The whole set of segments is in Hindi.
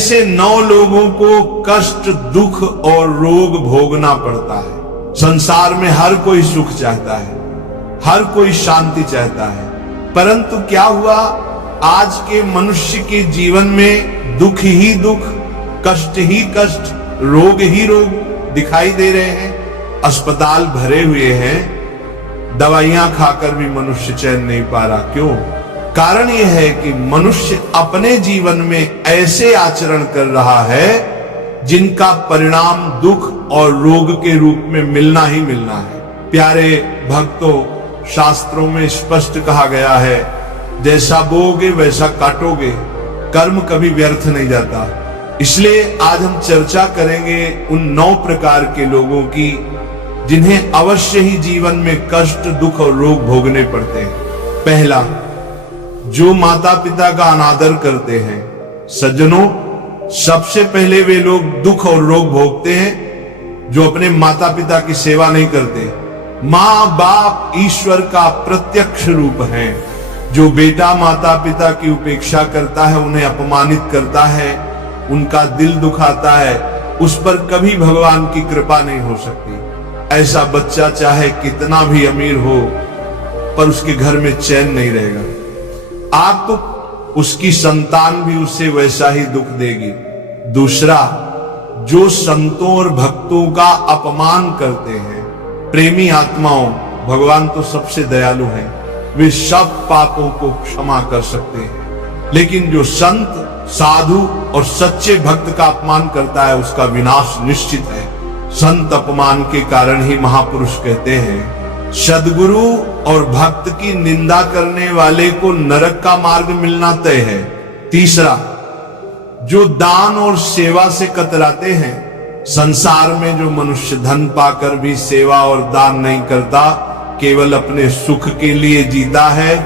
ऐसे 9 लोगों को कष्ट, दुख और रोग भोगना पड़ता है। संसार में हर कोई सुख चाहता है, हर कोई शांति चाहता है, परंतु क्या हुआ, आज के मनुष्य के जीवन में दुख ही दुख, कष्ट ही कष्ट, रोग ही रोग दिखाई दे रहे हैं। अस्पताल भरे हुए हैं, दवाइयां खाकर भी मनुष्य चैन नहीं पा रहा। क्यों? कारण यह है कि मनुष्य अपने जीवन में ऐसे आचरण कर रहा है जिनका परिणाम दुख और रोग के रूप में मिलना ही मिलना है। प्यारे भक्तों, शास्त्रों में स्पष्ट कहा गया है, जैसा बोओगे वैसा काटोगे, कर्म कभी व्यर्थ नहीं जाता। इसलिए आज हम चर्चा करेंगे उन 9 प्रकार के लोगों की जिन्हें अवश्य ही जीवन में कष्ट, दुख और रोग भोगने पड़ते हैं। पहला, जो माता पिता का अनादर करते हैं। सज्जनों, सबसे पहले वे लोग दुख और रोग भोगते हैं जो अपने माता पिता की सेवा नहीं करते। माँ बाप ईश्वर का प्रत्यक्ष रूप है। जो बेटा माता पिता की उपेक्षा करता है, उन्हें अपमानित करता है, उनका दिल दुखाता है, उस पर कभी भगवान की कृपा नहीं हो सकती। ऐसा बच्चा चाहे कितना भी अमीर हो, पर उसके घर में चैन नहीं रहेगा। आप तो उसकी संतान भी उसे वैसा ही दुख देगी। दूसरा, जो संतों और भक्तों का अपमान करते हैं। प्रेमी आत्माओं, भगवान तो सबसे दयालु हैं, वे सब पापों को क्षमा कर सकते हैं, लेकिन जो संत, साधु और सच्चे भक्त का अपमान करता है, उसका विनाश निश्चित है। संत अपमान के कारण ही महापुरुष कहते हैं, सद्गुरु और भक्त की निंदा करने वाले को नरक का मार्ग मिलना तय है। तीसरा, जो दान और सेवा से कतराते हैं। संसार में जो मनुष्य धन पाकर भी सेवा और दान नहीं करता, केवल अपने सुख के लिए जीता है,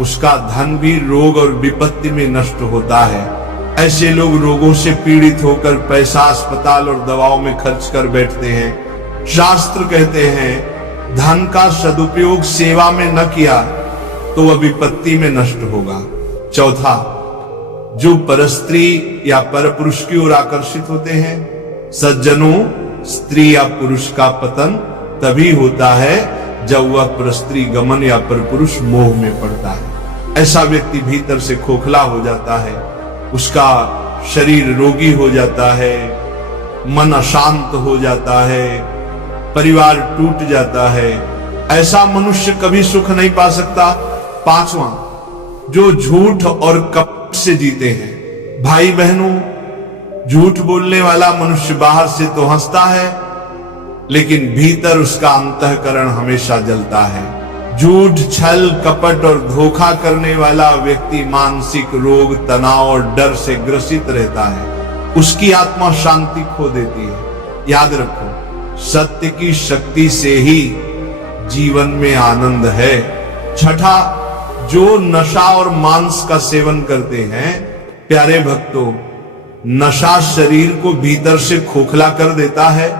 उसका धन भी रोग और विपत्ति में नष्ट होता है। ऐसे लोग रोगों से पीड़ित होकर पैसा अस्पताल और दवाओं में खर्च कर बैठते हैं। शास्त्र कहते हैं, धन का सदुपयोग सेवा में न किया तो वह विपत्ति में नष्ट होगा। चौथा, जो परस्त्री या परपुरुष की ओर आकर्षित होते हैं। सज्जनों, स्त्री या पुरुष का पतन तभी होता है जब वह परस्त्री गमन या परपुरुष मोह में पड़ता है। ऐसा व्यक्ति भीतर से खोखला हो जाता है, उसका शरीर रोगी हो जाता है, मन अशांत हो जाता है, परिवार टूट जाता है। ऐसा मनुष्य कभी सुख नहीं पा सकता। पांचवा, जो झूठ और कपट से जीते हैं। भाई बहनों, झूठ बोलने वाला मनुष्य बाहर से तो हंसता है, लेकिन भीतर उसका अंतःकरण हमेशा जलता है। झूठ, छल, कपट और धोखा करने वाला व्यक्ति मानसिक रोग, तनाव और डर से ग्रसित रहता है। उसकी आत्मा शांति खो देती है। याद रखो, सत्य की शक्ति से ही जीवन में आनंद है। छठा, जो नशा और मांस का सेवन करते हैं। प्यारे भक्तों, नशा शरीर को भीतर से खोखला कर देता है।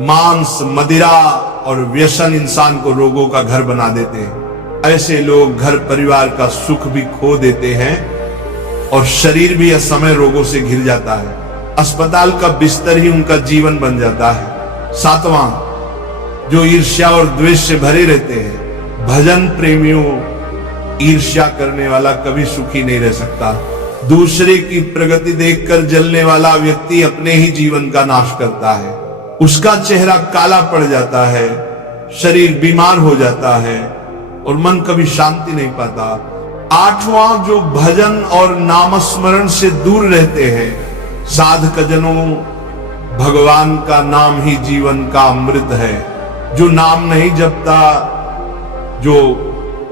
मांस, मदिरा और व्यसन इंसान को रोगों का घर बना देते हैं। ऐसे लोग घर परिवार का सुख भी खो देते हैं और शरीर भी असमय रोगों से घिर जाता है। अस्पताल का बिस्तर ही उनका जीवन बन जाता है। सातवां, जो ईर्ष्या और द्वेष से भरे रहते हैं। भजन प्रेमियों, ईर्ष्या करने वाला कभी सुखी नहीं रह सकता। दूसरे की प्रगति देखकर जलने वाला व्यक्ति अपने ही जीवन का नाश करता है। उसका चेहरा काला पड़ जाता है, शरीर बीमार हो जाता है और मन कभी शांति नहीं पाता। आठवां, जो भजन और नामस्मरण से दूर रहते हैं। साधकजनों, भगवान का नाम ही जीवन का अमृत है। जो नाम नहीं जपता, जो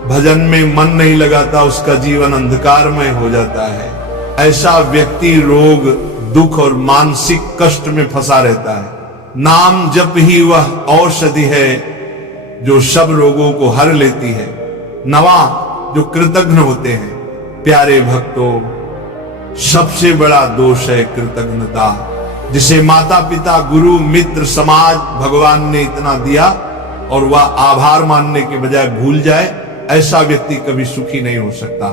भजन में मन नहीं लगाता, उसका जीवन अंधकारमय हो जाता है। ऐसा व्यक्ति रोग, दुख और मानसिक कष्ट में फंसा रहता है। नाम जप ही वह औषधि है जो सब रोगों को हर लेती है। नवा, जो कृतज्ञ होते हैं। प्यारे भक्तों, सबसे बड़ा दोष है कृतज्ञता। जिसे माता पिता, गुरु, मित्र, समाज, भगवान ने इतना दिया और वह आभार मानने के बजाय भूल जाए, ऐसा व्यक्ति कभी सुखी नहीं हो सकता।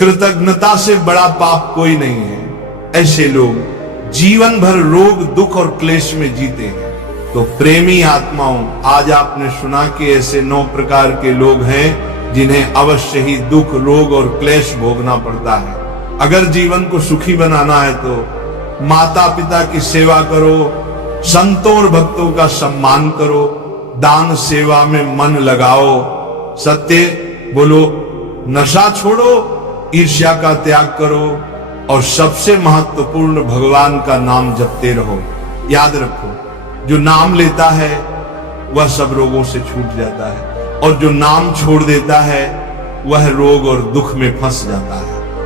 कृतज्ञता से बड़ा पाप कोई नहीं है। ऐसे लोग जीवन भर रोग दुख और क्लेश में जीते हैं। तो प्रेमी आत्माओं, आज आपने सुना कि ऐसे 9 प्रकार के लोग हैं जिन्हें अवश्य ही दुख रोग और क्लेश भोगना पड़ता है। अगर जीवन को सुखी बनाना है तो माता पिता की सेवा करो, संतों और भक्तों का सम्मान करो, दान सेवा में मन लगाओ, सत्य बोलो, नशा छोड़ो, ईर्ष्या का त्याग करो और सबसे महत्वपूर्ण भगवान का नाम जपते रहो। याद रखो, जो नाम लेता है वह सब रोगों से छूट जाता है और जो नाम छोड़ देता है वह रोग और दुख में फंस जाता है।